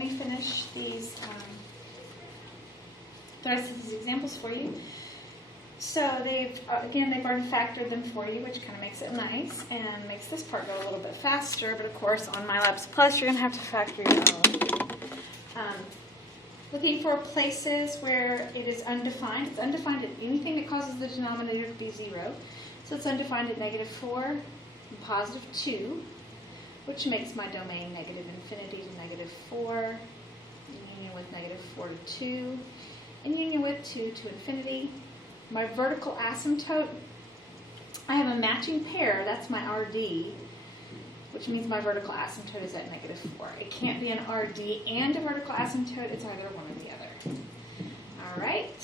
me finish these, the rest of these examples for you. So they've already factored them for you, which kind of makes it nice and makes this part go a little bit faster. But of course, on MyLabs Plus, you're going to have to factor your own. Looking for places where it is undefined. It's undefined at anything that causes the denominator to be 0. So it's undefined at -4 and +2, which makes my domain negative infinity to -4, in union with -4 to 2, in union with 2 to infinity. My vertical asymptote, I have a matching pair, that's my RD, which means my vertical asymptote is at -4. It can't be an RD and a vertical asymptote, it's either one or the other. All right,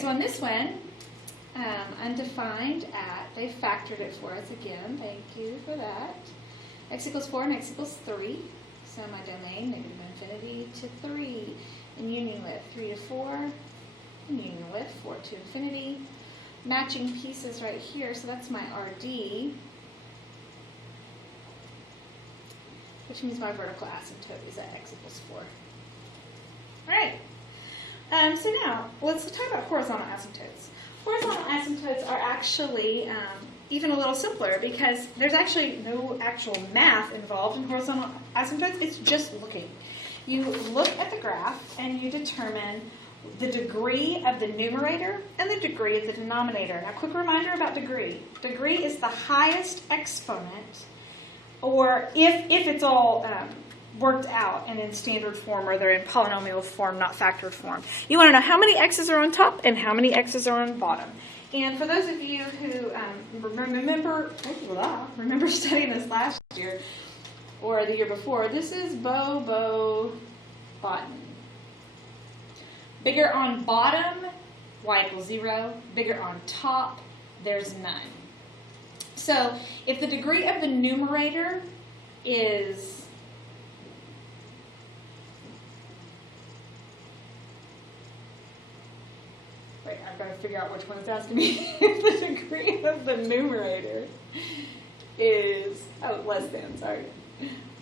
so on this one, undefined at, they factored it for us again, thank you for that. X equals 4 and x equals 3, so my domain, negative infinity to 3, in union with 3 to 4, in union with 4 to infinity. Matching pieces right here, so that's my RD, which means my vertical asymptote is at x equals 4. All right, so now let's talk about horizontal asymptotes. Horizontal asymptotes are actually even a little simpler because there's actually no actual math involved in horizontal asymptotes. It's just looking. You look at the graph and you determine the degree of the numerator and the degree of the denominator. Now, quick reminder about degree. Degree is the highest exponent, or if it's all worked out and in standard form, or they're in polynomial form, not factored form. You want to know how many x's are on top and how many x's are on bottom. And for those of you who remember studying this last year or the year before, this is Bobo-Botten. Bigger on bottom, y equals 0. Bigger on top, there's none. So if the degree of the numerator is I've got to figure out which one it's asking me. If the degree of the numerator is,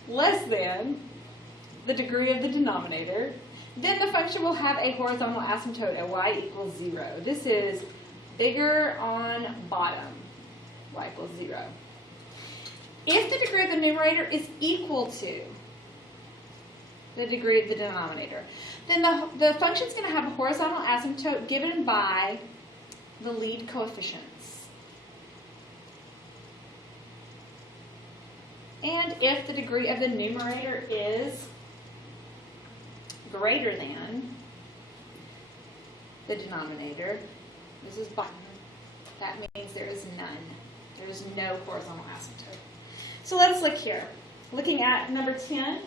less than the degree of the denominator, then the function will have a horizontal asymptote at y equals 0. This is bigger on bottom, y equals 0. If the degree of the numerator is equal to the degree of the denominator, then the function is going to have a horizontal asymptote given by the lead coefficients. And if the degree of the numerator is greater than the denominator, this is button, that means there is none. There is no horizontal asymptote. So let's look here. Looking at number 10,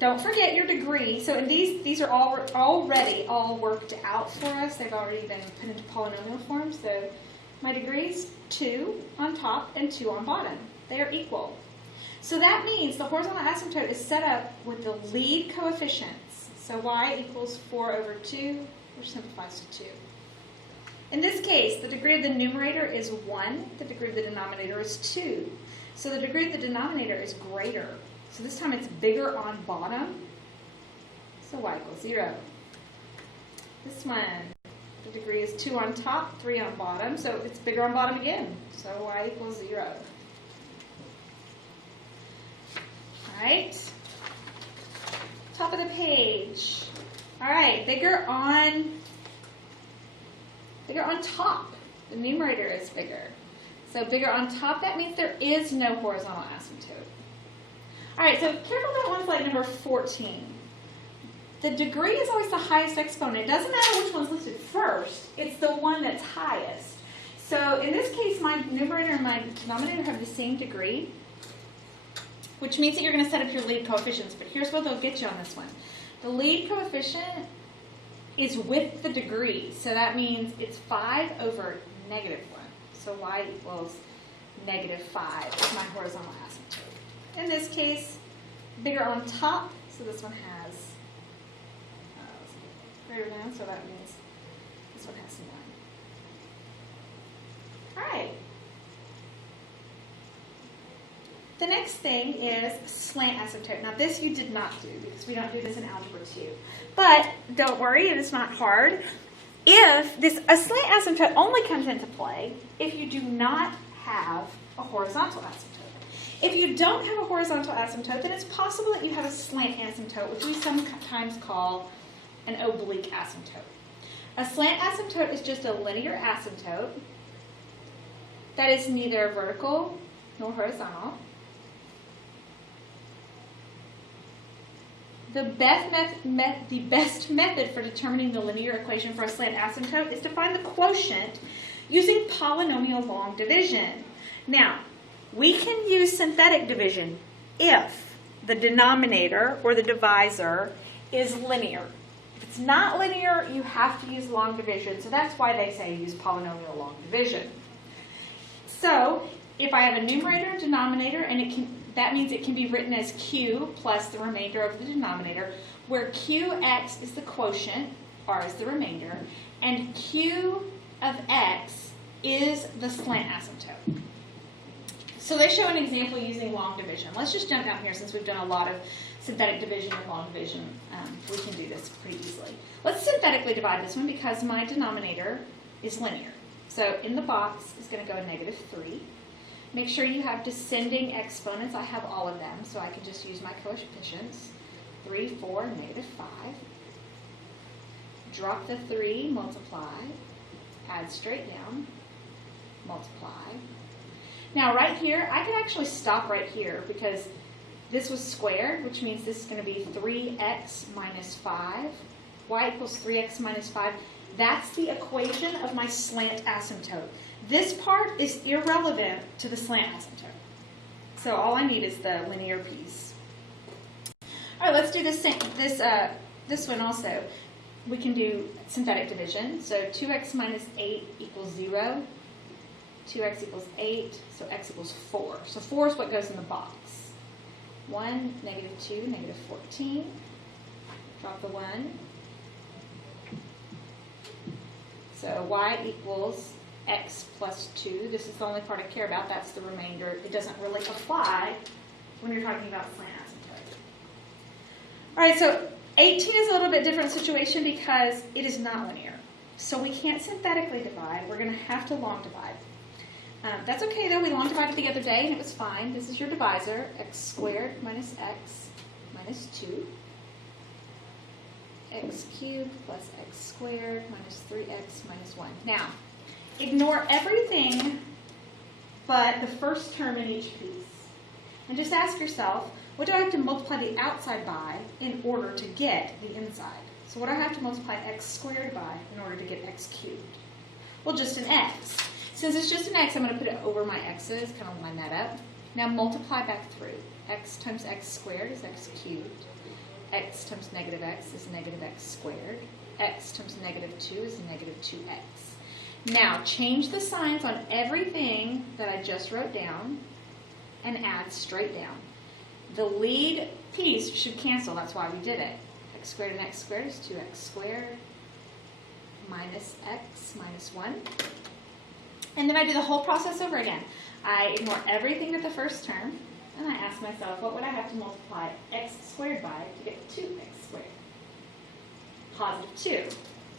don't forget your degree. So in these are already all worked out for us. They've already been put into polynomial form. So my degree is 2 on top and 2 on bottom. They are equal. So that means the horizontal asymptote is set up with the lead coefficients. So y equals 4 over 2, which simplifies to 2. In this case, the degree of the numerator is 1. The degree of the denominator is 2. So the degree of the denominator is greater. So this time it's bigger on bottom. So y equals 0. This one, the degree is 2 on top, 3 on bottom. So it's bigger on bottom again. So y equals 0. All right. Top of the page. All right, bigger on top. The numerator is bigger. So bigger on top, that means there is no horizontal asymptote. All right, so careful about ones like number 14. The degree is always the highest exponent. It doesn't matter which one's listed first. It's the one that's highest. So in this case, my numerator and my denominator have the same degree, which means that you're going to set up your lead coefficients. But here's what they'll get you on this one. The lead coefficient is with the degree. So that means it's 5 over -1. So y equals -5 is my horizontal asymptote. In this case, bigger on top. So this one has greater than, so that means this one has 9. All right. the next thing is slant asymptote. Now this you did not do because we don't do this in Algebra 2. But don't worry, it is not hard. A slant asymptote only comes into play if you do not have a horizontal asymptote. If you don't have a horizontal asymptote, then it's possible that you have a slant asymptote, which we sometimes call an oblique asymptote. A slant asymptote is just a linear asymptote that is neither vertical nor horizontal. The best method for determining the linear equation for a slant asymptote is to find the quotient using polynomial long division. Now, we can use synthetic division if the denominator or the divisor is linear. If it's not linear, you have to use long division. So that's why they say use polynomial long division. So if I have a numerator and denominator, and that means it can be written as q plus the remainder of the denominator, where qx is the quotient, r is the remainder, and q of x is the slant asymptote. So they show an example using long division. Let's just jump down here since we've done a lot of synthetic division and long division. We can do this pretty easily. Let's synthetically divide this one because my denominator is linear. So in the box is going to go -3. Make sure you have descending exponents. I have all of them, so I can just use my coefficients. 3, 4, -5. Drop the 3, multiply, add straight down, multiply. Now right here, I could actually stop right here because this was squared, which means this is going to be 3x minus 5. Y equals 3x minus 5. That's the equation of my slant asymptote. This part is irrelevant to the slant asymptote. So all I need is the linear piece. All right, let's do this one also. We can do synthetic division. So 2x minus 8 equals 0. 2x equals 8, so x equals 4. So 4 is what goes in the box. 1, -2, -14. Drop the 1. So y equals x plus 2. This is the only part I care about. That's the remainder. It doesn't really apply when you're talking about slant asymptote. All right, so 18 is a little bit different situation because it is not linear. So we can't synthetically divide. We're going to have to long divide. That's okay though, we long divided the other day and it was fine. This is your divisor, x squared minus x minus 2. X cubed plus x squared minus 3x minus 1. Now, ignore everything but the first term in each piece. And just ask yourself, what do I have to multiply the outside by in order to get the inside? So what do I have to multiply x squared by in order to get x cubed? Well, just an x. Since it's just an x, I'm going to put it over my x's, kind of line that up. Now multiply back through. X times x squared is x cubed. X times negative x is negative x squared. X times -2 is negative 2x. Now change the signs on everything that I just wrote down and add straight down. The lead piece should cancel, that's why we did it. X squared and x squared is 2x squared minus x minus 1. And then I do the whole process over again. I ignore everything but the first term, and I ask myself, what would I have to multiply x squared by to get 2x squared? Positive 2.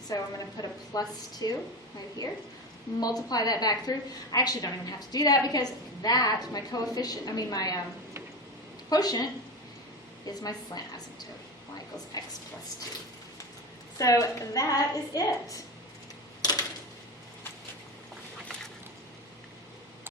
So I'm going to put a plus 2 right here. Multiply that back through. I actually don't even have to do that because that, my quotient, is my slant asymptote. Y equals x plus 2. So that is it.